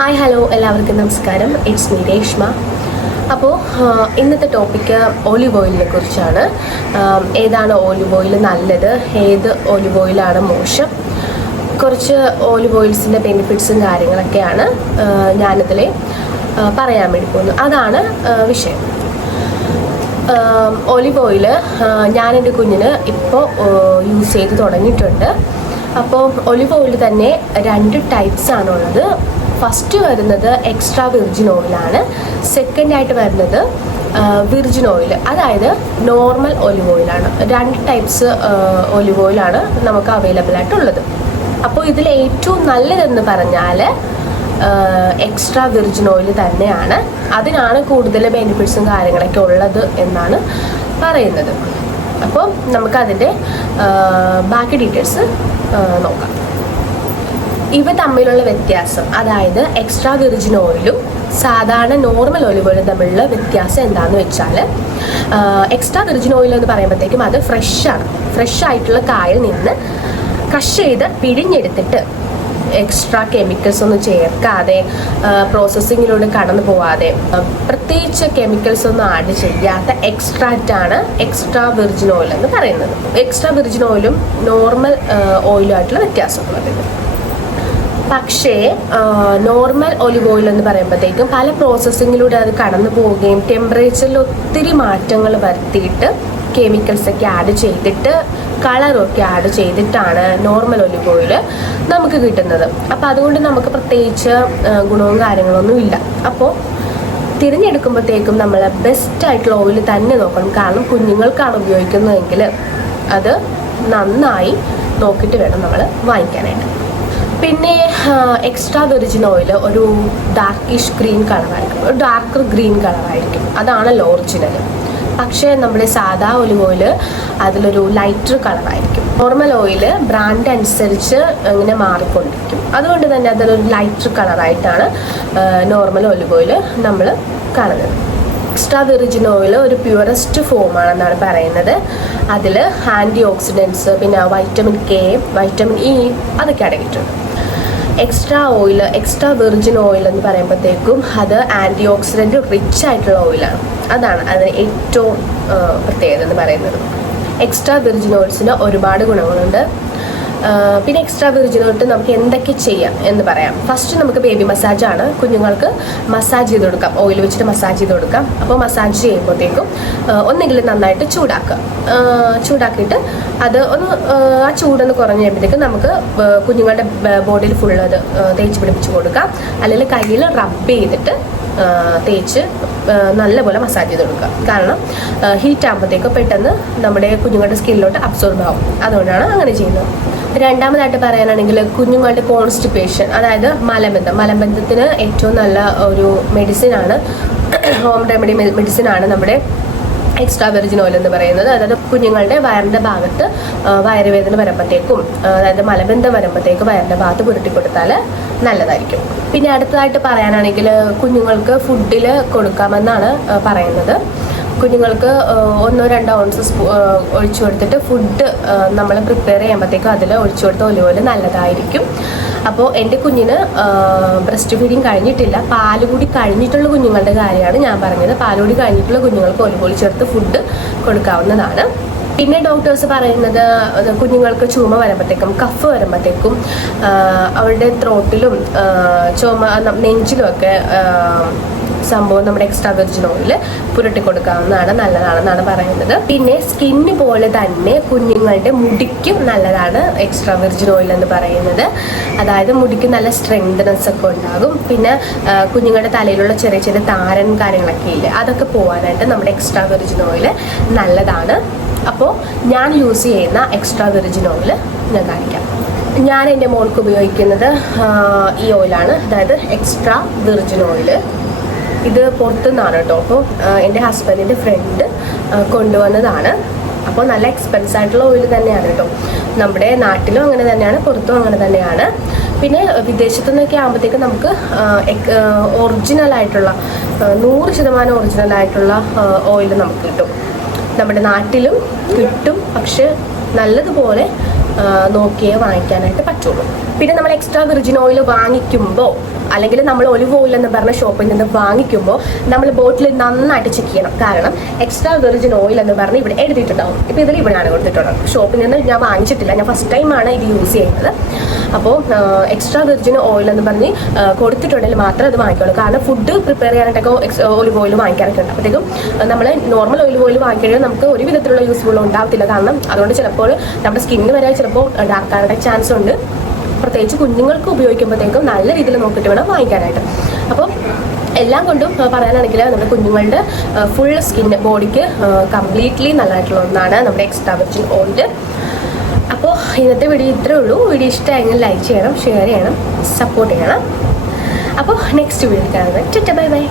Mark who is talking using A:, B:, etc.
A: Hi hello എല്ലാവർക്കും നമസ്കാരം. It's me Reshma. അപ്പോൾ ഇന്നത്തെ ടോപ്പിക്ക് ഓലിവ് ഓയിലിനെ കുറിച്ചാണ്. ഏതാണ് ഓലിവ് ഓയിൽ നല്ലത്? ഏത് ഓലിവ് ഓയിലാണ് മോശം? കുറച്ച് ഓലിവ് ഓയിൽസിന്റെ ബെനിഫിറ്റ്സും കാര്യങ്ങളൊക്കെയാണ് ഞാനിതിൽ പറയാൻ വേണ്ടി പോകുന്നത്. അതാണ് വിഷയം. ഒലിവ് ഓയിൽ ഞാൻ കുഞ്ഞിന് ഇപ്പോൾ യൂസ് ചെയ്ത് തുടങ്ങിയിട്ടുണ്ട്. അപ്പോൾ ഒലിവ് ഓയിൽ തന്നെ രണ്ട് ടൈപ്സ് ആണുള്ളത്. ഫസ്റ്റ് വരുന്നത് എക്സ്ട്രാ വിർജിൻ ഓയിലാണ് സെക്കൻഡ് ആയിട്ട് വരുന്നത് വിർജിൻ ഓയിൽ അതായത് നോർമൽ ഒലിവ് ഓയിലാണ് രണ്ട് ടൈപ്സ് ഒലിവ് ഓയിലാണ് നമുക്ക് അവൈലബിൾ ആയിട്ടുള്ളത്. അപ്പോൾ ഇതിൽ ഏറ്റവും നല്ലതെന്ന് പറഞ്ഞാൽ എക്സ്ട്രാ വിർജിൻ ഓയിൽ തന്നെയാണ്. അതിനാണ് കൂടുതൽ ബെനിഫിറ്റ്സും കാര്യങ്ങളൊക്കെ ഉള്ളത് എന്നാണ് പറയുന്നത്. അപ്പോൾ നമുക്കതിന്റെ ബാക്കി ഡീറ്റെയിൽസ് നോക്കാം. ഇവ തമ്മിലുള്ള വ്യത്യാസം അതായത് എക്സ്ട്രാ വിർജിൻ ഓയിലും സാധാരണ നോർമൽ ഓയിലുകളും തമ്മിലുള്ള വ്യത്യാസം എന്താണെന്ന് വെച്ചാൽ എക്സ്ട്രാ വിർജിൻ ഓയിൽ എന്ന് പറയുമ്പോഴത്തേക്കും അത് ഫ്രഷാണ് ഫ്രഷ് ആയിട്ടുള്ള കായിൽ നിന്ന് ക്രഷ് ചെയ്ത് പിഴിഞ്ഞെടുത്തിട്ട് എക്സ്ട്രാ കെമിക്കൽസ് ഒന്നും ചേർക്കാതെ പ്രോസസ്സിങ്ങിലൂടെ കടന്നു പോവാതെ പ്രത്യേകിച്ച് കെമിക്കൽസ് ഒന്നും ആഡ് ചെയ്യാത്ത എക്സ്ട്രാക്റ്റ് ആണ് എക്സ്ട്രാ വിർജിൻ ഓയിൽ എന്ന് പറയുന്നത്. എക്സ്ട്രാ വിർജിൻ ഓയിലും നോർമൽ ഓയിലും ആയിട്ടുള്ള വ്യത്യാസം എന്ന് പറയുന്നത്. പക്ഷേ നോർമൽ ഒലിവ് ഓയിൽ എന്ന് പറയുമ്പോഴത്തേക്കും പല പ്രോസസ്സിങ്ങിലൂടെ അത് കടന്നു പോവുകയും ടെമ്പറേച്ചറിൽ ഒത്തിരി മാറ്റങ്ങൾ വരുത്തിയിട്ട് കെമിക്കൽസ് ഒക്കെ ആഡ് ചെയ്തിട്ട് കളറൊക്കെ ആഡ് ചെയ്തിട്ടാണ് നോർമൽ ഒലിവ് ഓയിൽ നമുക്ക് കിട്ടുന്നത്. അപ്പോൾ അതുകൊണ്ട് നമുക്ക് പ്രത്യേകിച്ച് ഗുണവും കാര്യങ്ങളൊന്നും ഇല്ല. അപ്പോൾ തിരഞ്ഞെടുക്കുമ്പോഴത്തേക്കും നമ്മൾ ബെസ്റ്റ് ആയിട്ടുള്ള ഓയിൽ തന്നെ നോക്കണം. കാരണം കുഞ്ഞുങ്ങൾക്കാണ് ഉപയോഗിക്കുന്നതെങ്കിൽ അത് നന്നായി നോക്കിയിട്ട് വേണം നമ്മൾ വാങ്ങിക്കാനായിട്ട്. പിന്നെ എക്സ്ട്രാ വെർജിൻ ഓയിൽ ഒരു ഡാർക്കിഷ് ഗ്രീൻ കളറായിരിക്കും ഒരു ഡാർക്കർ ഗ്രീൻ കളറായിരിക്കും അതാണല്ലോ ഒറിജിനൽ പക്ഷേ നമ്മുടെ സാധാ ഒലിവ് ഓയിൽ അതിലൊരു ലൈറ്റർ കളറായിരിക്കും നോർമൽ ഓയിൽ ബ്രാൻഡ് അനുസരിച്ച് ഇങ്ങനെ മാറിക്കൊണ്ടിരിക്കും. അതുകൊണ്ട് തന്നെ അതിലൊരു ലൈറ്റർ കളറായിട്ടാണ് നോർമൽ ഒലിവ് ഓയിൽ നമ്മൾ കാണുന്നത്. എക്സ്ട്രാ വിർജിൻ ഓയിൽ ഒരു പ്യുവറസ്റ്റ് ഫോം ആണെന്നാണ് പറയുന്നത്. അതിൽ ആന്റി ഓക്സിഡൻസ് പിന്നെ വൈറ്റമിൻ കെ വൈറ്റമിൻ ഇ അതൊക്കെ അടങ്ങിയിട്ടുണ്ട്. Extra oil extra virgin oil എന്ന് പറയുമ്പോഴത്തേക്കും അത് ആന്റി ഓക്സിഡന്റ് റിച്ച് ആയിട്ടുള്ള ഓയിലാണ് അതാണ് അതിന് ഏറ്റവും പ്രത്യേകത എന്ന് പറയുന്നത്. എക്സ്ട്രാ വെർജിൻ ഓയിൽസിന് ഒരുപാട് ഗുണങ്ങളുണ്ട്. പിന്നെ എക്സ്ട്രാ വിർജിൻ തൊട്ട് നമുക്ക് എന്തൊക്കെ ചെയ്യാം എന്ന് പറയാം. ഫസ്റ്റ് നമുക്ക് ബേബി മസാജാണ് കുഞ്ഞുങ്ങൾക്ക് മസാജ് ചെയ്ത് കൊടുക്കാം. ഓയിൽ വെച്ചിട്ട് മസാജ് ചെയ്ത് കൊടുക്കാം. അപ്പോൾ മസാജ് ചെയ്യുമ്പോഴത്തേക്കും ഒന്നെങ്കിലും നന്നായിട്ട് ചൂടാക്കുക. ചൂടാക്കിയിട്ട് അത് ഒന്ന് ആ, ആ ചൂടൊന്ന് കുറഞ്ഞ് കഴിയുമ്പോഴത്തേക്കും നമുക്ക് കുഞ്ഞുങ്ങളുടെ ബോഡിയിൽ ഫുൾ അത് തേച്ച് പിടിപ്പിച്ച് കൊടുക്കാം. അല്ലെങ്കിൽ കയ്യിൽ റബ്ബ് ചെയ്തിട്ട് തേച്ച് നല്ലപോലെ മസാജ് ചെയ്ത് കൊടുക്കുക. കാരണം ഹീറ്റ് ആകുമ്പോഴത്തേക്കും പെട്ടെന്ന് നമ്മുടെ കുഞ്ഞുങ്ങളുടെ സ്കിന്നിലോട്ട് അബ്സോർബ് ആവും. അതുകൊണ്ടാണ് അങ്ങനെ ചെയ്യുന്നത്. രണ്ടാമതായിട്ട് പറയാനാണെങ്കിൽ കുഞ്ഞുങ്ങളുടെ കോൺസ്റ്റിപ്പേഷൻ അതായത് മലബന്ധം. മലബന്ധത്തിന് ഏറ്റവും നല്ല ഒരു മെഡിസിനാണ്. ഹോം റെമഡി മെഡിസിനാണ് നമ്മുടെ എക്സ്ട്രാ വെർജിൻ ഓയിൽ എന്ന് പറയുന്നത്. അതായത് കുഞ്ഞുങ്ങളുടെ വയറിന്റെ ഭാഗത്ത് വയറുവേദന വരുമ്പോഴത്തേക്കും അതായത് മലബന്ധം വരുമ്പോഴത്തേക്കും വയറിന്റെ ഭാഗത്ത് പുരട്ടി കൊടുത്താൽ നല്ലതായിരിക്കും. പിന്നെ അടുത്തതായിട്ട് പറയാനാണെങ്കിൽ കുഞ്ഞുങ്ങൾക്ക് ഫുഡിൽ കൊടുക്കാമെന്നാണ് പറയുന്നത്. കുഞ്ഞുങ്ങൾക്ക് ഒന്നോ രണ്ടോ ഔൺസ് സ്പൂ ഒഴിച്ചു കൊടുത്തിട്ട് ഫുഡ് നമ്മൾ പ്രിപ്പയർ ചെയ്യുമ്പോഴത്തേക്കും അതിൽ ഒഴിച്ചു കൊടുത്ത ഒലിവ് ഓയിൽ നല്ലതായിരിക്കും. അപ്പോൾ എന്റെ കുഞ്ഞിന് ബ്രസ്റ്റ് ഫീഡിങ് കഴിഞ്ഞിട്ടില്ല. പാലുകൂടി കഴിഞ്ഞിട്ടുള്ള കുഞ്ഞുങ്ങളുടെ കാര്യമാണ് ഞാൻ പറഞ്ഞത്. പാലുകൂടി കഴിഞ്ഞിട്ടുള്ള കുഞ്ഞുങ്ങൾക്ക് ഒലിവ് ഓയിൽ ചേർത്ത് ഫുഡ് കൊടുക്കാവുന്നതാണ്. പിന്നെ ഡോക്ടേഴ്സ് പറയുന്നത് കുഞ്ഞുങ്ങൾക്ക് ചുമ വരുമ്പോഴത്തേക്കും കഫ് വരുമ്പോഴത്തേക്കും അവരുടെ ത്രോട്ടിലും ചുമ നെഞ്ചിലും ഒക്കെ സംഭവം നമ്മുടെ എക്സ്ട്രാ വെർജിൻ ഓയിൽ പുരട്ടി കൊടുക്കാവുന്നതാണ് നല്ലതാണെന്നാണ് പറയുന്നത്. പിന്നെ സ്കിന്ന് പോലെ തന്നെ കുഞ്ഞുങ്ങളുടെ മുടിക്കും നല്ലതാണ് എക്സ്ട്രാ വെർജിൻ ഓയിൽ എന്ന് പറയുന്നത്. അതായത് മുടിക്ക് നല്ല സ്ട്രെങ്ത്നെസ് ഒക്കെ ഉണ്ടാകും. പിന്നെ കുഞ്ഞുങ്ങളുടെ തലയിലുള്ള ചെറിയ ചെറിയ താരൻ കാര്യങ്ങളൊക്കെ ഇല്ലേ അതൊക്കെ പോകാനായിട്ട് നമ്മുടെ എക്സ്ട്രാ വെർജിൻ ഓയിൽ നല്ലതാണ്. അപ്പോൾ ഞാൻ യൂസ് ചെയ്യുന്ന എക്സ്ട്രാ വെർജിൻ ഓയിൽ ഞാൻ കാണിക്കാം. ഞാൻ എന്റെ മോൾക്ക് ഉപയോഗിക്കുന്നത് ഈ ഓയിലാണ് അതായത് എക്സ്ട്രാ വെർജിൻ ഓയിൽ ഇത് പുറത്തുനിന്നാണ് കേട്ടോ. അപ്പോൾ എന്റെ ഹസ്ബൻഡിന്റെ ഫ്രണ്ട് കൊണ്ടുവന്നതാണ്. അപ്പോൾ നല്ല എക്സ്പെൻസ് ആയിട്ടുള്ള ഓയിൽ തന്നെയാണ് കേട്ടോ. നമ്മുടെ നാട്ടിലും അങ്ങനെ തന്നെയാണ് പുറത്തും അങ്ങനെ തന്നെയാണ്. പിന്നെ വിദേശത്തു നിന്നൊക്കെ ആകുമ്പോഴത്തേക്ക് നമുക്ക് ഒറിജിനൽ ആയിട്ടുള്ള നൂറ് ശതമാനം ഒറിജിനൽ ആയിട്ടുള്ള ഓയിൽ നമുക്ക് കിട്ടും. നമ്മുടെ നാട്ടിലും കിട്ടും പക്ഷെ നല്ലതുപോലെ നോക്കിയേ വാങ്ങിക്കാനായിട്ട് പറ്റുള്ളൂ. പിന്നെ നമ്മൾ എക്സ്ട്രാ വിർജിൻ ഓയിൽ വാങ്ങിക്കുമ്പോൾ അല്ലെങ്കിൽ നമ്മൾ ഒലിവ് ഓയിൽ എന്ന് പറഞ്ഞ ഷോപ്പിൽ നിന്ന് വാങ്ങിക്കുമ്പോൾ നമ്മൾ ബോട്ടിൽ നന്നായിട്ട് ചെക്ക് ചെയ്യണം. കാരണം എക്സ്ട്രാ വിർജിൻ ഓയിൽ എന്ന് പറഞ്ഞ് ഇവിടെ എഴുതിയിട്ടുണ്ടാവും. ഇപ്പോൾ ഇതിൽ ഇവിടെയാണ് കൊടുത്തിട്ടുള്ളത്. ഷോപ്പിൽ നിന്ന് ഞാൻ വാങ്ങിച്ചിട്ടില്ല. ഞാൻ ഫസ്റ്റ് ടൈമാണ് ഇത് യൂസ് ചെയ്യുന്നത്. അപ്പോൾ എക്സ്ട്രാ വിർജിൻ ഓയിൽ എന്ന് പറഞ്ഞ് കൊടുത്തിട്ടുണ്ടെങ്കിൽ മാത്രമേ അത് വാങ്ങിക്കുള്ളൂ. കാരണം ഫുഡ് പ്രിപ്പയർ ചെയ്യാനായിട്ടൊക്കെ ഒലിവ് ഓയിൽ വാങ്ങിക്കാറൊക്കെ ഉണ്ട്. അപ്പോഴത്തേക്കും നമ്മൾ നോർമൽ ഒലിവ് ഓയിൽ വാങ്ങിക്കഴിഞ്ഞാൽ നമുക്ക് ഒരു വിധത്തിലുള്ള യൂസ്ഫുൾ ഉണ്ടാവത്തില്ല. കാരണം അതുകൊണ്ട് ചിലപ്പോൾ നമ്മുടെ സ്കിന്നിന് വരെ ചിലപ്പോൾ ഡാർക്ക് ആകാനുള്ള ചാൻസ് ഉണ്ട്. പ്രത്യേകിച്ച് കുഞ്ഞുങ്ങൾക്ക് ഉപയോഗിക്കുമ്പോഴത്തേക്കും നല്ല രീതിയിൽ നോക്കിയിട്ട് വേണം വാങ്ങിക്കാനായിട്ട്. അപ്പോൾ എല്ലാം കൊണ്ടും പറയാനാണെങ്കിൽ നമ്മുടെ കുഞ്ഞുങ്ങളുടെ ഫുൾ സ്കിൻ ബോഡിക്ക് കംപ്ലീറ്റ്ലി നല്ലതായിട്ടുള്ള ഒന്നാണ് നമ്മുടെ എക്സ്ട്രാ വെർജിൻ ഓയിൽ അപ്പോൾ ഇന്നത്തെ വീഡിയോ ഇത്രേ ഉള്ളൂ. വീഡിയോ ഇഷ്ടമായെങ്കിൽ ലൈക്ക് ചെയ്യണം ഷെയർ ചെയ്യണം സപ്പോർട്ട് ചെയ്യണം. അപ്പോൾ നെക്സ്റ്റ് വീഡിയോ കാണുന്നത്. Bye bye